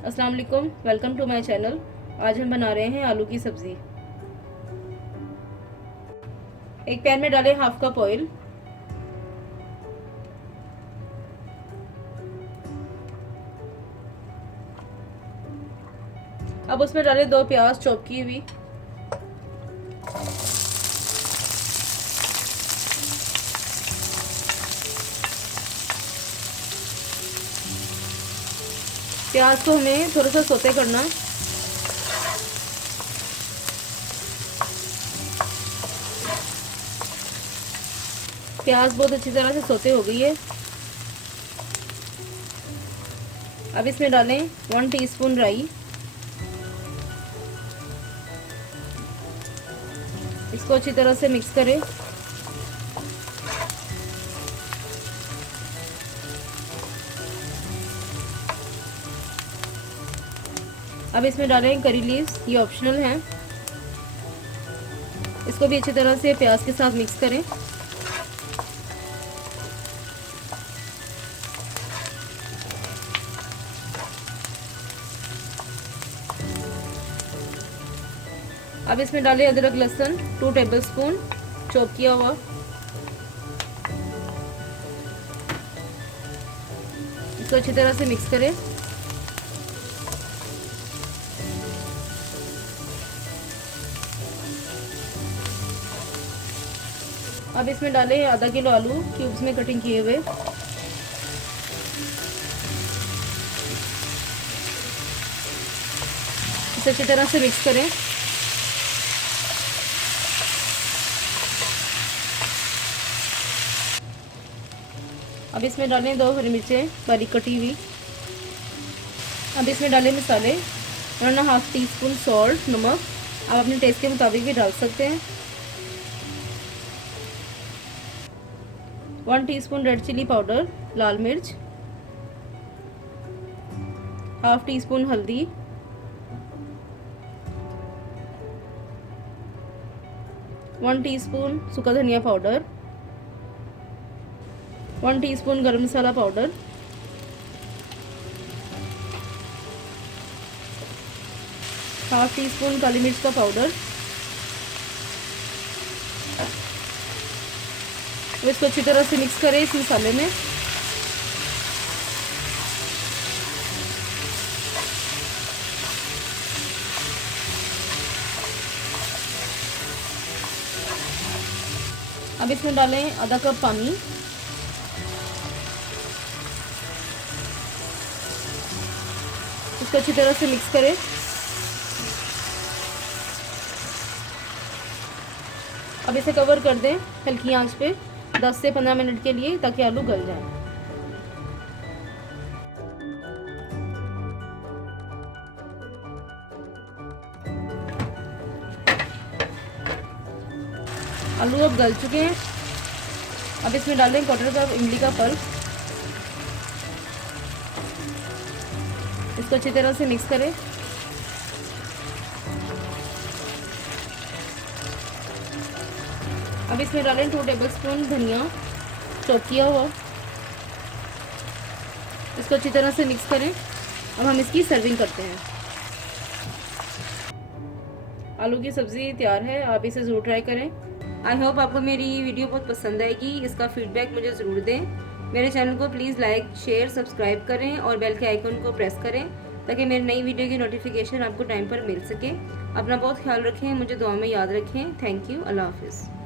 अस्सलाम वालेकुम, welcome to my channel. आज हम बना रहे हैं आलू की सब्ज़ी। एक पैन में डालें हाफ कप ऑयल। अब उसमें डालें 2 प्याज चॉप की हुई। प्याज को हमें थोड़ा सा सौते करना। प्याज बहुत अच्छी तरह से सौते हो गई है। अब इसमें डालें 1 टीस्पून राई। इसको अच्छी तरह से मिक्स करें। अब इसमें डालें करी लीव्स, ये ऑप्शनल हैं। इसको भी अच्छी तरह से प्याज के साथ मिक्स करें। अब इसमें डालें अदरक लहसुन 2 टेबलस्पून चॉप किया हुआ। इसको अच्छी तरह से मिक्स करें। अब इसमें डालें आधा किलो आलू क्यूब्स में कटिंग किए हुए। इसे अच्छी तरह से मिक्स करें। अब इसमें डालें 2 हरी मिर्चें बारीक कटी हुई। अब इसमें डालें मसाले 1.5 टीस्पून सॉल्ट, नमक आप अपने टेस्ट के मुताबिक भी डाल सकते हैं। 1 टीस्पून रेड चिली पाउडर, लाल मिर्च, हाफ टी स्पून हल्दी, 1 टीस्पून सूखा धनिया पाउडर, 1 टीस्पून गरम मसाला पाउडर, हाफ टी स्पून काली मिर्च का पाउडर। इसको अच्छी तरह से मिक्स करें इस मसाले में। अब इसमें डालें आधा कप पानी। इसको अच्छी तरह से मिक्स करें। अब इसे कवर कर दें हल्की आंच पे 10 से 15 मिनट के लिए, ताकि आलू गल जाए। आलू अब गल चुके हैं। अब इसमें डालें 1/4 कप इमली का पल्प। इसको अच्छी तरह से मिक्स करें। अब इसमें डालें 2 टेबलस्पून धनिया चॉप किया हुआ। इसको अच्छी तरह से मिक्स करें। अब हम इसकी सर्विंग करते हैं। आलू की सब्ज़ी तैयार है, आप इसे ज़रूर ट्राई करें। आई होप आपको मेरी वीडियो बहुत पसंद आएगी। इसका फीडबैक मुझे ज़रूर दें। मेरे चैनल को प्लीज़ लाइक, शेयर, सब्सक्राइब करें और बेल के आइकन को प्रेस करें, ताकि मेरी नई वीडियो की नोटिफिकेशन आपको टाइम पर मिल सके। अपना बहुत ख्याल रखें, मुझे दुआ में याद रखें। Thank you. अल्लाह हाफिज़।